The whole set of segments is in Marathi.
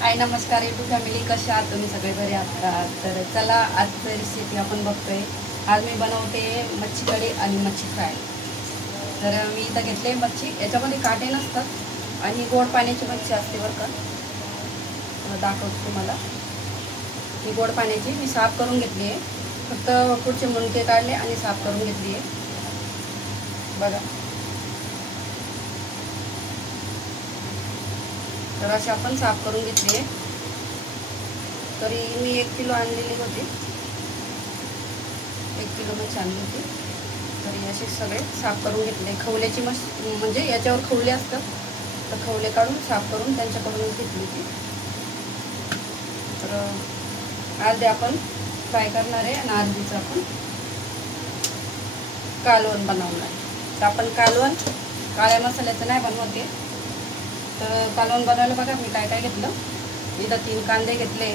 हाय नमस्कार यूट्यूब फॅमिली, कशा आहात तुम्ही? सगळे बरे आहात? तर चला आजची रेसिपी आपण बघतोय. आज मी बनवते मच्छी कढी आणि मच्छी फ्राय. तर मी इथं घेतले मच्छी, याच्यामध्ये काटे नसतात आणि गोड पाण्याची मच्छी असते बरं का. दाखवतो तुम्हाला. ही गोड पाण्याची मी साफ करून घेतली आहे, फक्त पुढचे मुंडके काढले आणि साफ करून घेतली आहे बघा. तर अशी आपण साफ करून घेतली आहे. तरी मी 1 किलो आणलेली होती, 1 किलो मच्छी आणली होती. तरी असे सगळे साफ करून घेतले. खवल्याची म्हणजे याच्यावर खवले असतात, तर खवले काढून साफ करून त्यांच्याकडून घेतली होती. तर अर्धे आपण फ्राय करणार आहे आणि अर्धीचं आपण कालवण बनवणार आहे. तर आपण कालवण काळ्या मसाल्याचं नाही बनवते. तर कालवण बनवायला बघा मी काय काय घेतलं. इथं 3 कांदे घेतले,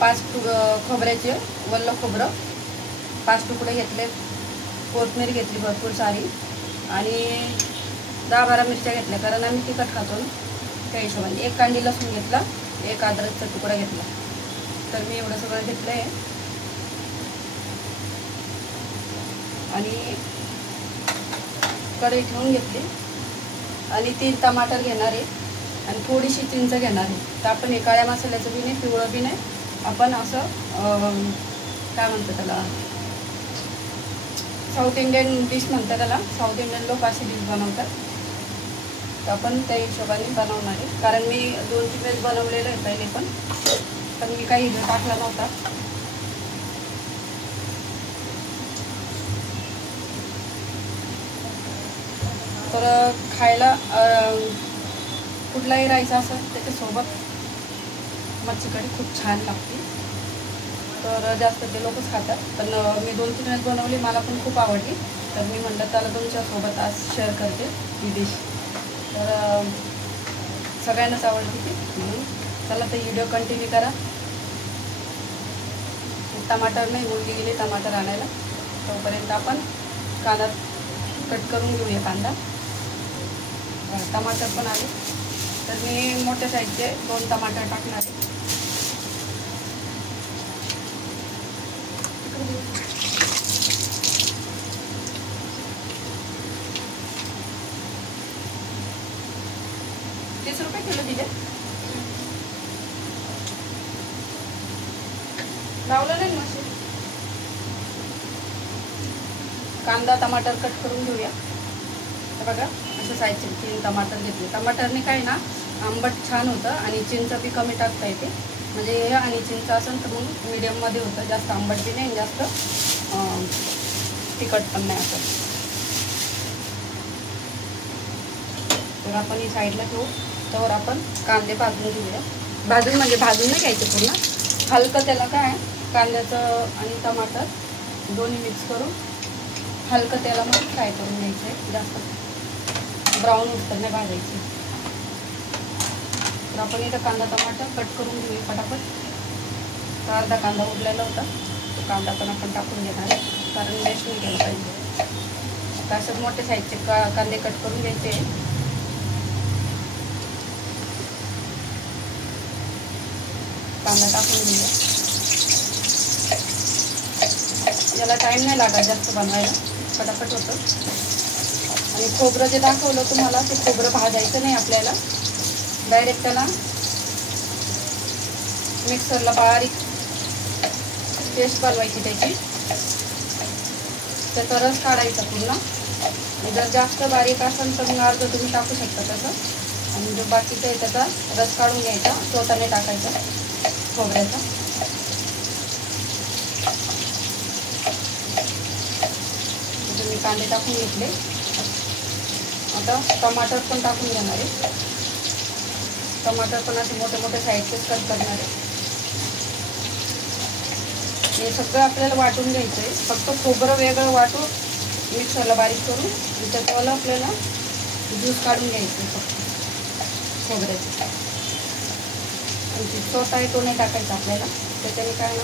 5 खोबऱ्याचे वल्ल खोबरं 5 तुकडे घेतले, कोथिंबीर घेतली भरपूर सारी आणि 10-12 मिरच्या घेतल्या, कारण आम्ही तिखट खातो ना त्या हिशोबाने. 1 कांडी लसूण घेतला, 1 अद्रकचा तुकडा घेतला. तर मी एवढं सगळं घेतलं आहे. आणि कढई ठेवून घेतली आणि 3 टमाटर घेणार आहे आणि थोडीशी चिंच घेणार आहे. तर आपण हे काळ्या मसाल्याचं बी नाही, पिवळं बी नाही, आपण असं काय म्हणतो त्याला, साऊथ इंडियन डिश म्हणतात त्याला. साऊथ इंडियन लोक अशी डिश बनवतात, तर आपण त्या हिशोबाने बनवणार आहे. कारण मी 2-3 वेळेस बनवलेलं आहे पहिले, पण मी काही टाकला नव्हता. तर खायला कुठलाही राईस असेल त्याच्यासोबत मच्छी कढी खूप छान लागते. तर जास्त ते लोकच खातात, पण मी 2-3 वेळेस बनवली, मला पण खूप आवडली. तर मी म्हटलं त्याला तुमच्यासोबत आज शेअर करते ही डिश. तर सगळ्यांनाच आवडते ती, म्हणून चला तर व्हिडिओ कंटिन्यू करा. टमाटर नाही, मुलगी गेली टमाटर आणायला, तोपर्यंत आपण कांदा कट करून घेऊया. कांदा टमाटर पण आले, तर मी मोठ्या साईजचे 2 टमाटर टाकणार आहे. ₹30 किलो दिले. लावलं नाही मशीन. कांदा टमाटर कट करून घेऊया. तर बघा अशा साईजचे 3 टमाटर घेतले. टमाटरने काय ना आंबट छान होतं आणि चिंच बी कमी टाकता येते. म्हणजे हे आणि चिंच असेल तर मग मीडियममध्ये होतं, जास्त आंबट बी नाही, जास्त तिखट पण नाही असं. तर आपण ही साईडला ठेवू. तर आपण कांदे भाजून घेऊया. भाजून म्हणजे भाजून नाही घ्यायचे पूर्ण, हलकं त्याला काय कांद्याचं आणि टमाटर दोन्ही मिक्स करून हलकं तेलामध्ये फ्राय करून घ्यायचं आहे. जास्त ब्राऊन होतं नाही भाजायची. तर आपण इथं कांदा टमाटर कट करून घेऊया पटापट. तर अर्धा कांदा उरलेला होता, तो कांदा पण आपण टाकून घेणार आहे, कारण वेस्ट नाही केलं पाहिजे. तर असं मोठे साईजचे कांदे कट करून घ्यायचे. कांदा टाकून घेऊया. याला टाईम नाही लागत जास्त बनवायला, पटापट होतं. आणि खोबरं जे दाखवलं तुम्हाला, ते खोबरं भाजायचं नाही आपल्याला, डायरेक्ट त्याला मिक्सरला बारीक पेस्ट बनवायची त्याची. त्याचा रस काढायचा पूर्ण. जर जास्त बारीक असेल तर मग अर्ध तुम्ही टाकू शकता तसं. आणि जो बाकीचा आहे त्याचा रस काढून घ्यायचा, स्वतःने टाकायचा खोबऱ्याचा. तुम्ही कांदे टाकून घेतले. आता टमाटर पण टाकून घेणार आहे. टमाटर पण असे मोठे मोठे साईडचेच कट करणार आहे. हे सगळं आपल्याला वाटून घ्यायचं आहे. फक्त खोबरं वेगळं वाटून मिक्सरला बारीक करून त्याच्यावाला आपल्याला ज्यूस काढून घ्यायचं आहे फक्त खोबऱ्याचं. आणि चोथा आहे तो नाही टाकायचा आपल्याला. त्याच्याने काय ना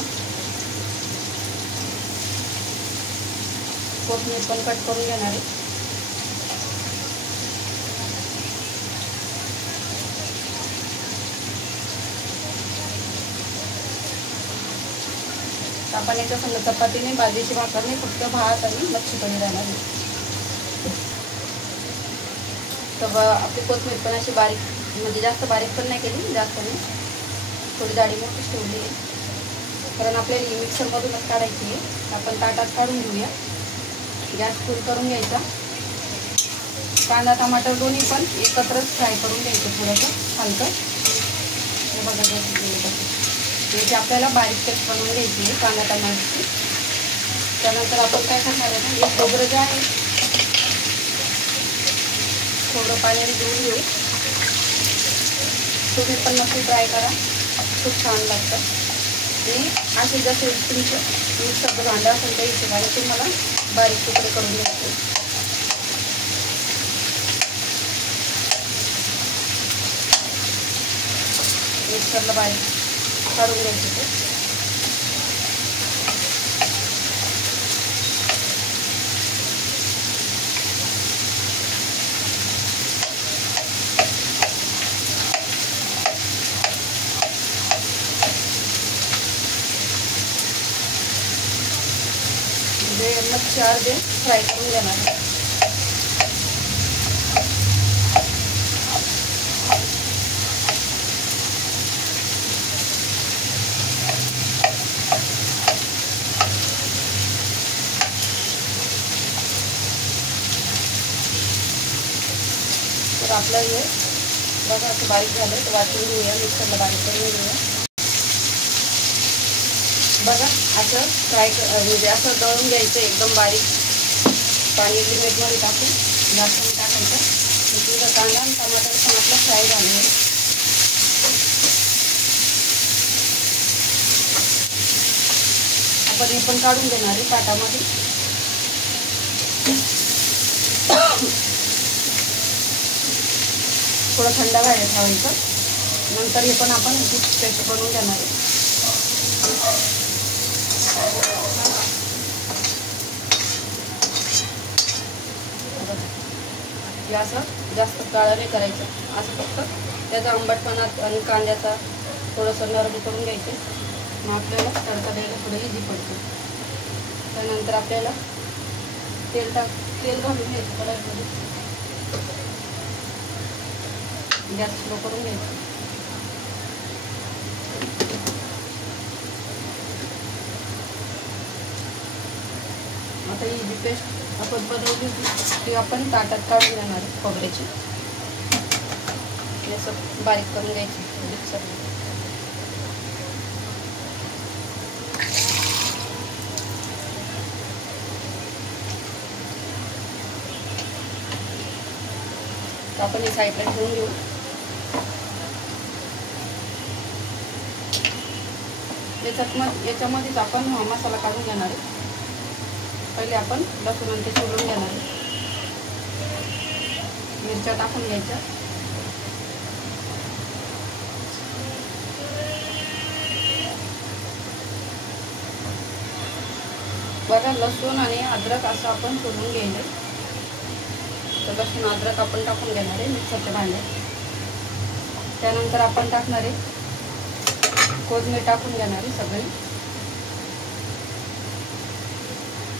कोथिंबीर पण कट करून घेणार आहे. आपण याच्या संग चपातीने बाजरीची भाकर नाही, फक्त भात आणि मच्छी कढी राहणार. तर आपली कोथिंबीर पण अशी बारीक, म्हणजे जास्त बारीक पण नाही केली, जास्त नाही, थोडी जाडी मोठीच ठेवली आहे, कारण आपल्याला मिक्सरमधूनच काढायची आहे. आपण ताटात काढून घेऊया. गॅस फुल करून घ्यायचा. कांदा टमाटर दोन्ही पण एकत्रच फ्राय करून घ्यायचं थोडंसं हलकं. हे बघा याची आपल्याला बारीक पेस्ट बनवून घ्यायची आहे कांदा टमाटरची. त्यानंतर आपण काय करणार आहे ना, हे खोबरं जे आहे थोडं पाण्याने धुवून घेऊ. तुम्ही पण नक्की ट्राय करा, खूप छान लागतं. आणि असे जसे तुमचं मिक्सरचं भांडं असेल त्या हिशोबाने तुम्हाला बारीक तुकडे करून घ्यायचे. मिक्सरला बारीक काढून घ्यायचे ते. म्हणजे मच्छी अर्धे फ्राय करून घेणार. तर आपलं हे बघा असं बारीक झालं तर वाटून घेऊया, मिक्सरला बारीक करून घेऊया. बघा असं फ्राय म्हणजे असं दळून घ्यायचं एकदम बारीक. पाणी लिमिटमध्ये टाकून जास्त नाही टाकायचं. तुझं कांदा आणि टमाटर पण आपलं फ्राय झालं आहे. आपण हे पण काढून घेणार आहे ताटामध्ये. थोडं थंड व्हायला ठेवायचं. नंतर हे पण आपण ह्याची पेस्ट बनवून घेणार आहे. हे असं जास्त काळं नाही करायचं, असं फक्त त्याचा आंबटपणा आणि कांद्याचा थोडंसं नरम करून घ्यायचं. मग आपल्याला तडका द्यायला थोडं इझी पडतं. त्यानंतर आपल्याला तेल घालून घ्यायचं कढईमध्ये. गॅस स्लो करून घ्यायचं. आता ही जी पेस्ट आपण बनवली होती ती आपण ताटात काढून घेणार आहे खोबऱ्याची. असं बारीक करून घ्यायची मिक्सरमध्ये. आपण ही साईडला ठेवून घेऊ. याच्यामध्येच आपण मसाला काढून घेणार आहे. पहिले आपण लसूण आणि ते सोडून घेणार आहे. मिरच्या टाकून घ्यायच्या. बघा लसूण आणि अद्रक असं आपण सोडून घ्यायचं. तर लसूण अद्रक आपण टाकून घेणार आहे मिक्सरच्या भांड्यात. त्यानंतर आपण टाकणार आहे कोथिंबीर टाकून घेणार आहे सगळी.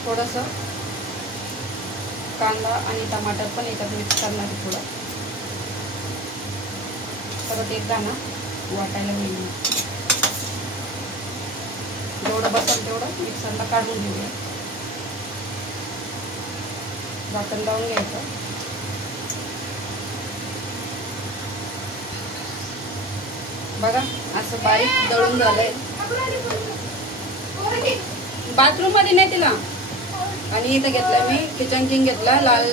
थोडंसं कांदा आणि टमाटर पण याच्यात मिक्स करणार आहे थोडं. परत एकदा ना वाटायला घेऊन जेवढं बसेल तेवढं मिक्सरला काढून घेऊया. झाकण लावून घ्यायचं. बघा असं बारीक दळून झालंय. बाथरूम मध्ये नाही तिला. आणि इथं घेतलं मी किचन किंग घेतला, लाल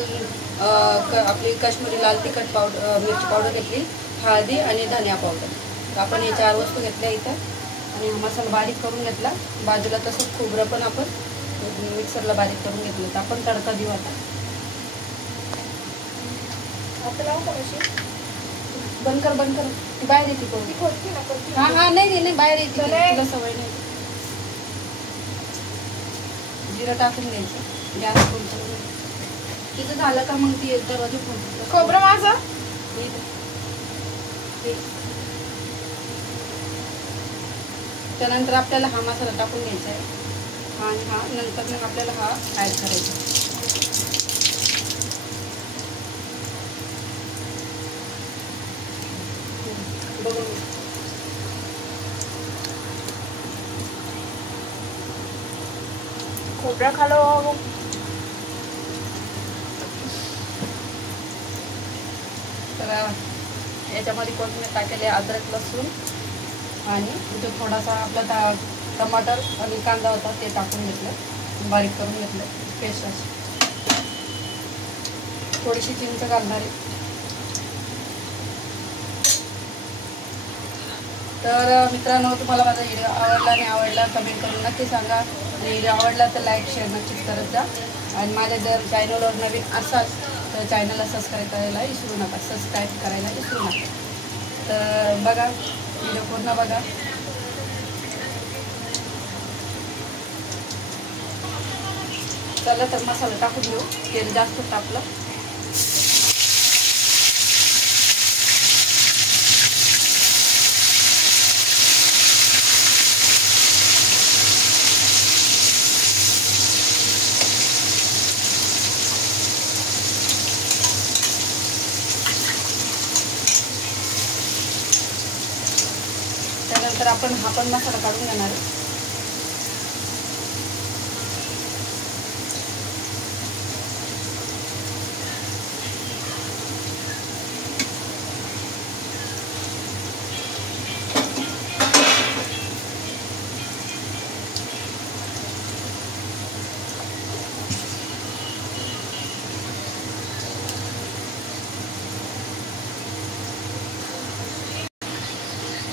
आपली काश्मीरी लाल तिखट पावडर, मिरची पावडर घेतली, हळदी आणि धनिया पावडर. तर आपण हे 4 वस्तू घेतल्या इथं. आणि हा मसाला बारीक करून घेतला. बाजूला तसंच खोबरं पण आपण मिक्सरला बारीक करून घेतलं. तर आपण तडका देऊ आता. बंद कर ती बाहेर येते कोण. हा नाही बाहेर येते, तुला सवय नाही. जिरं टाकून द्यायचं. गॅस फुल करून तिथं झालं का मग ती दरवाजा फुल. खोबरं माझं. त्यानंतर आपल्याला हा मसाला टाकून घ्यायचा आहे. आणि हा नंतर मग आपल्याला हा ॲड करायचा. बघून खोबरा खालो. तर याच्यामध्ये कोथिंबीर टाकेले, अद्रक लसूण आणि जो थोडासा आपला टमाटर आणि कांदा होता ते टाकून घेतलं, बारीक करून घेतलं पेस्ट अशी. थोडीशी चिंच घालणार आहे. तर मित्रांनो, तुम्हाला माझा व्हिडिओ आवडला नाही आवडला कमेंट करून नक्की सांगा. आणि व्हिडिओ आवडला तर लाईक शेअर नक्कीच करत जा. आणि माझ्या जर चॅनलवर नवीन असाल तर चॅनलला सबस्क्राईब करायला विसरू नका, तर बघा, व्हिडिओ पूर्ण बघा. चला तर मसाला टाकून घेऊ. तेल जास्त टाकलं. त्यानंतर आपण हा पण मसाला काढून घेणार आहे.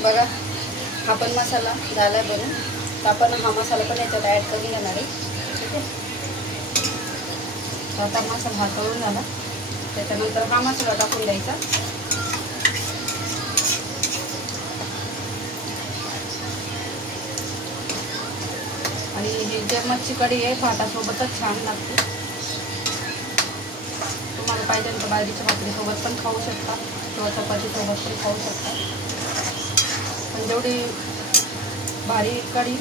बघा, हा पण मसाला झाला बनून. तर आपण हा मसाला पण याच्यात ॲड करून घेणार आहे. ठीक आहे. तर आता मसाला हा करून झाला. त्याच्यानंतर हा मसाला टाकून द्यायचा. आणि ही जे मच्छी कढी आहे भातासोबतच छान लागते. तुम्हाला पाहिजे तर बाजरीच्या भाकरीसोबत पण खाऊ शकता किंवा चपातीसोबत पण खाऊ शकता. पण जेवढी भारी कढी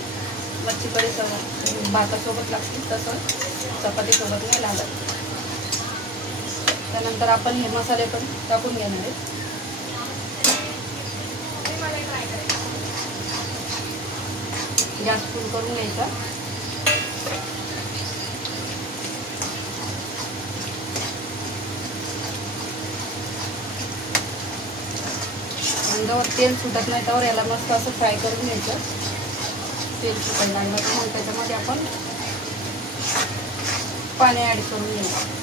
मच्छी कढी भातासोबत लागते तसं चपातीसोबत नाही लागत. त्यानंतर आपण हे मसाले पण टाकून घेणार आहे. गॅस फुल करून घ्यायचा. जेव्हा तेल सुटत नाही त्यावर याला मस्त असं फ्राय करून घ्यायचं. तेल सुटायला लागलं तर मग त्याच्यामध्ये आपण पाणी ॲड करून घ्यायचं.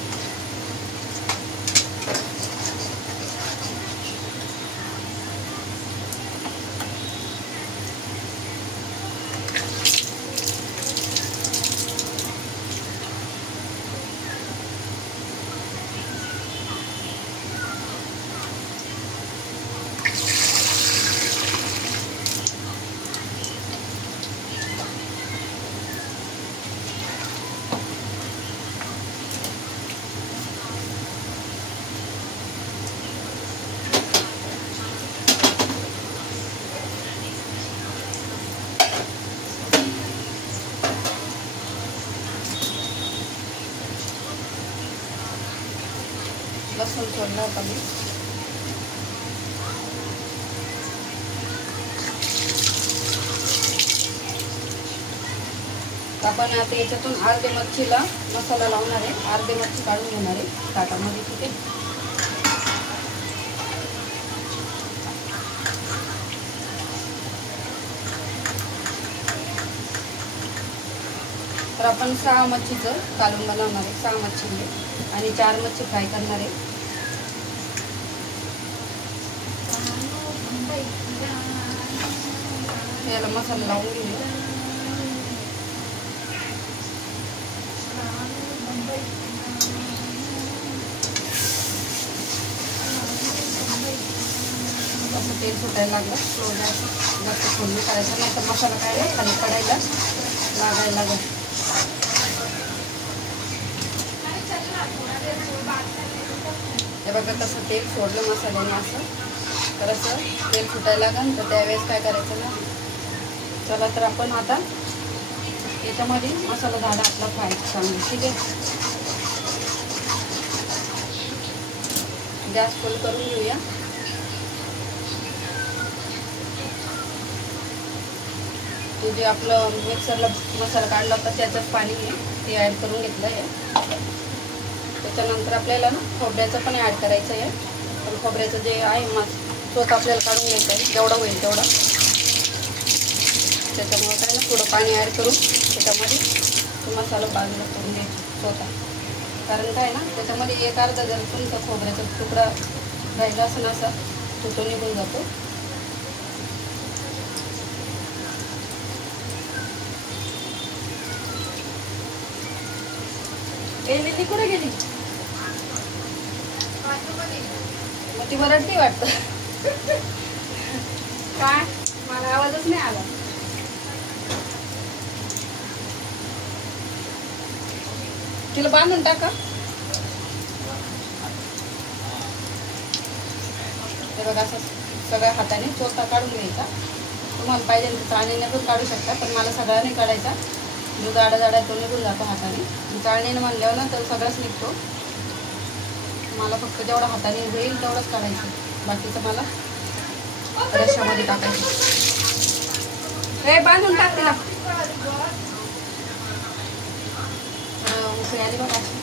लसूण सोडला होता मी. आपण आता याच्यातून अर्धे मच्छीला मसाला लावणार आहे. अर्धे मच्छी काढून घेणार आहे ताटामध्ये. ठीक आहे. तर आपण 6 मच्छीचं कालवण बनवणार आहे. 6 मच्छी आणि 4 मच्छी फ्राय करणार आहे. याला मसाला लावून घेऊ. असं तेल सुटायला लागलं. स्लो जास्त फोडणी करायचं नाही तर मसाला काय नाही खाली पडायला लागायला लागत. हे बघा कसं तेल सोडलं मसाल्याने असं. तर असं तेल सुटायला लागेल तर त्यावेळेस काय करायचं ना. चला तर आपण आता याच्यामध्ये मसाला झाला आपला फ्राय चांगला. ठीक आहे, गॅस फुल करून घेऊया. ते जे आपलं मिक्सरला मसाला काढला होता त्याच्यात पाणी आहे ते ॲड करून घेतलं आहे. त्याच्यानंतर आपल्याला ना खोबऱ्याचं पण ॲड करायचं आहे. पण खोबऱ्याचं जे आहे चोथ आपल्याला काढून घ्यायचं आहे, जेवढं होईल तेवढं. त्याच्यामुळं काय ना थोडं पाणी ॲड करून त्याच्यामध्ये मसाला बाजूला करून घ्यायचा चोथा. कारण काय ना त्याच्यामध्ये एक अर्धा जर तुमचा खोबऱ्याचा तुकडा राहिला असं असा तो निघून जातो. लिली कुठे गेली? मग ती वरडली वाटतं. काय मला आवाजच नाही आला. तिला बांधून टाका. ते बघा असं सगळ्या हाताने चोथा काढून घ्यायचा. तुम्हाला पाहिजे तर चाळणीने पण काढू शकता, पण मला सगळा नाही काढायचा. जो जाडा जाडा तो निघून जातो हाताने. चाळणीने म्हणल्यावर ना तर सगळंच निघतो. मला फक्त जेवढा हाताने होईल तेवढंच काढायचं, बाकीचं मला रश्श्यामध्ये टाकायचं. हे बांधून टाक तिला. उकळी आली बघा अशी.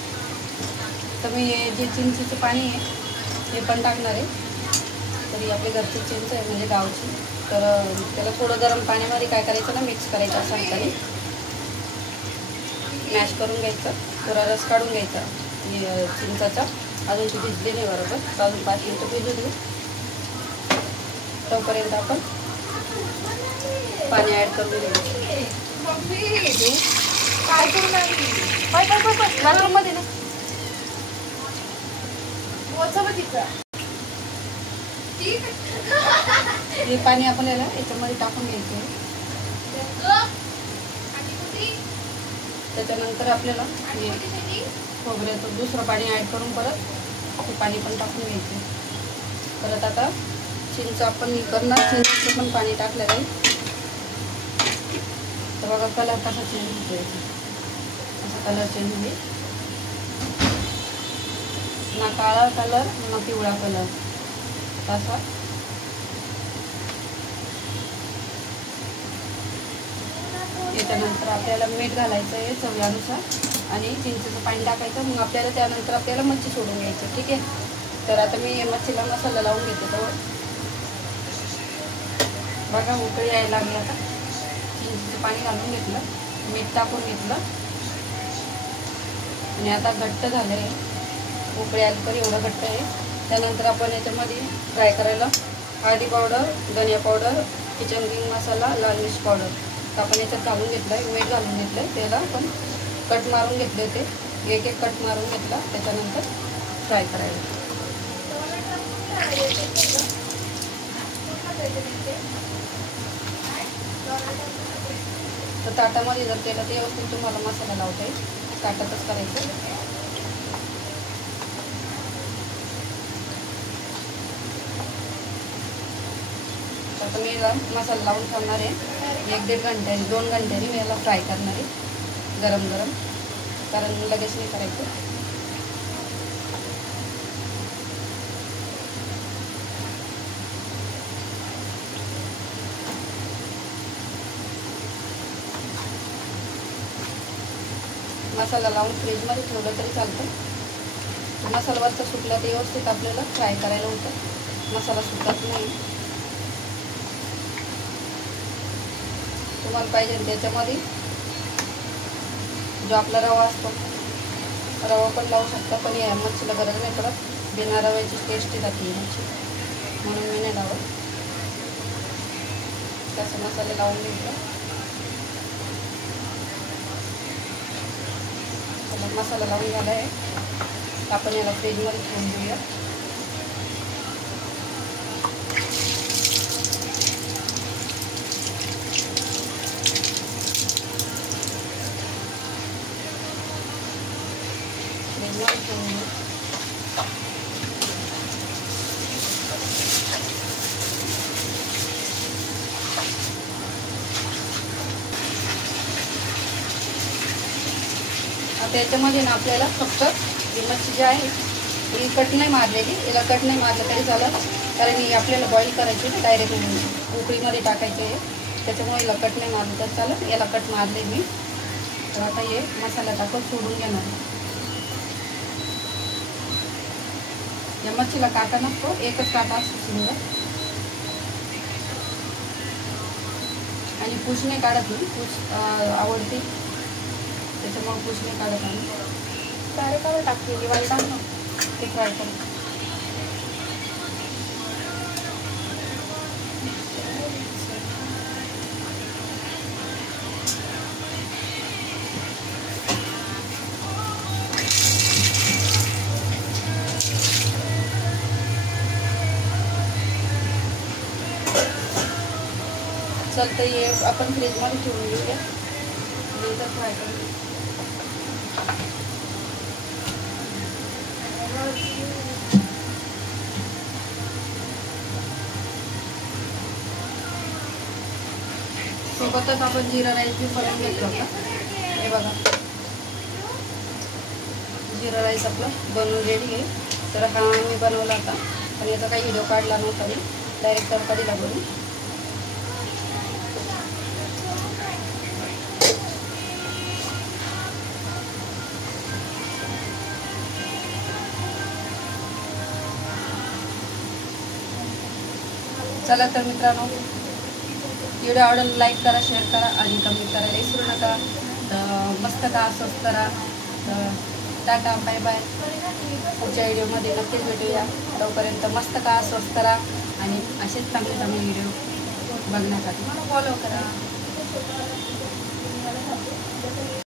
तर मी जे चिंचेचं पाणी आहे हे पण टाकणार आहे. तरी आपली घरची चिंच आहे म्हणजे गावची. तर त्याला थोडं गरम पाण्यामध्ये काय करायचं ना मिक्स करायचं असं हाताने मॅश करून घ्यायचं. थोडा रस काढून घ्यायचा चिंचाचा. अजून ती भिजली नाही बरोबर, तर अजून 5 मिनिटं भिजू देऊ. तोपर्यंत आपण पाणी ॲड करून घ्यायचं. काय करून मध्ये ना हे पाणी आपण याच्यामध्ये टाकून घ्यायचं. त्याच्यानंतर आपल्याला खोबऱ्याचं दुसरं पाणी ॲड करून परत ते पाणी पण टाकून घ्यायचं. परत आता चिंच आपण करणार, चिंचचं पण पाणी टाकलेलं आहे. तर बघा कलर कसा चेंज होतो याचा. असा कलर चेंज होईल ना, काळा कलर ना पिवळा कलर असा. त्याच्यानंतर आपल्याला मीठ घालायचं आहे चवीनुसार आणि चिंचेचं पाणी टाकायचं. मग आपल्याला त्यानंतर आपल्याला मच्छी सोडून घ्यायचं. ठीक आहे, तर आता मी मच्छीला मसाला लावून घेते. तर बघा उकळी यायला लागली. आता चिंचेचं पाणी घालून घेतलं, मीठ टाकून घेतलं आणि आता घट्ट झालं आहे. उकळी आली तर एवढं घट्ट आहे. त्यानंतर आपण याच्यामध्ये फ्राय करायला हळदी पावडर, धनिया पावडर, किचन किंग मसाला, लाल मिर्च पावडर आपण याच्यात घालून घेतलं आहे. मीठ घालून घेतलं आहे. त्याला आपण कट मारून घेतले होते, एक एक कट मारून घेतला. त्याच्यानंतर फ्राय करायला. तर ताटामध्ये जर केलं तर व्यवस्थित तुम्हाला मसाला लावता येईल. ताटातच करायचं. आता मी मसाला लावून ठेवणार आहे. 1-1.5 घंट्यानी 2 घंट्यानी मी याला फ्राय करणार आहे गरम गरम, कारण लगेच नाही करायचं. मसाला लावून फ्रीजमध्ये ठेवलं तरी चालतं. मसाला वरचा सुटला तर व्यवस्थित आपल्याला फ्राय करायला होतं. मसाला सुटत नाही. तुम्हाला पाहिजे त्याच्यामध्ये जो आपला रवा असतो रवा पण लावू शकता, पण या मच्छीला गरज नाही पडत. बिना रव्याची टेस्टी जाते मच्छी, म्हणून मी नाही लावत. त्याचा मसाला लावून घेतला. मसाला लावून झाला आहे. आपण याला फ्रीजमध्ये ठेवून देऊया. आता याच्यामध्ये ना आपल्याला फक्त ही मच्छी जी आहे ही कट नाही मारलेली, याला कट नाही मारलं तरी चालेल, कारण ही आपल्याला बॉईल करायची ना, डायरेक्ट उकळीमध्ये टाकायचे आहे, त्याच्यामुळे याला कट नाही मारलं तर चालेल. याला कट मारले मी. तर आता हे मसाला टाकून सोडून घेणार. या मच्छीला काटा नसतो, एकच काटा असतो सुंदर. आणि पुसणे काढत नाही, पूस आवडते त्याच्यामुळे पुसणे काढत नाही. सारे काढून टाकलेली वाली टाक ना, ते फ्राय करू. चलतं ये आपण फ्रीजमध्ये ठेवून घेऊया, नंतर फ्राय करू. सोबतच आपण जिरा राईस बी बनवून घेतलं होतं. हे बघा, जिरा राईस आपलं बनवून रेडी आहे. तर हा मी बनवला होता, पण याचा काही व्हिडिओ काढला नव्हता मी, डायरेक्ट तडका बनवून. चला तर मित्रांनो, व्हिडिओ आवडला लाईक करा, शेअर करा आणि कमेंट करायला विसरू नका. तर मस्त का स्वस्त करा. तर टाटा, बाय बाय. पुढच्या व्हिडिओमध्ये नक्कीच भेटूया. तोपर्यंत मस्त का स्वस्त करा आणि असेच चांगले चांगले व्हिडिओ बघण्यासाठी मला फॉलो करा.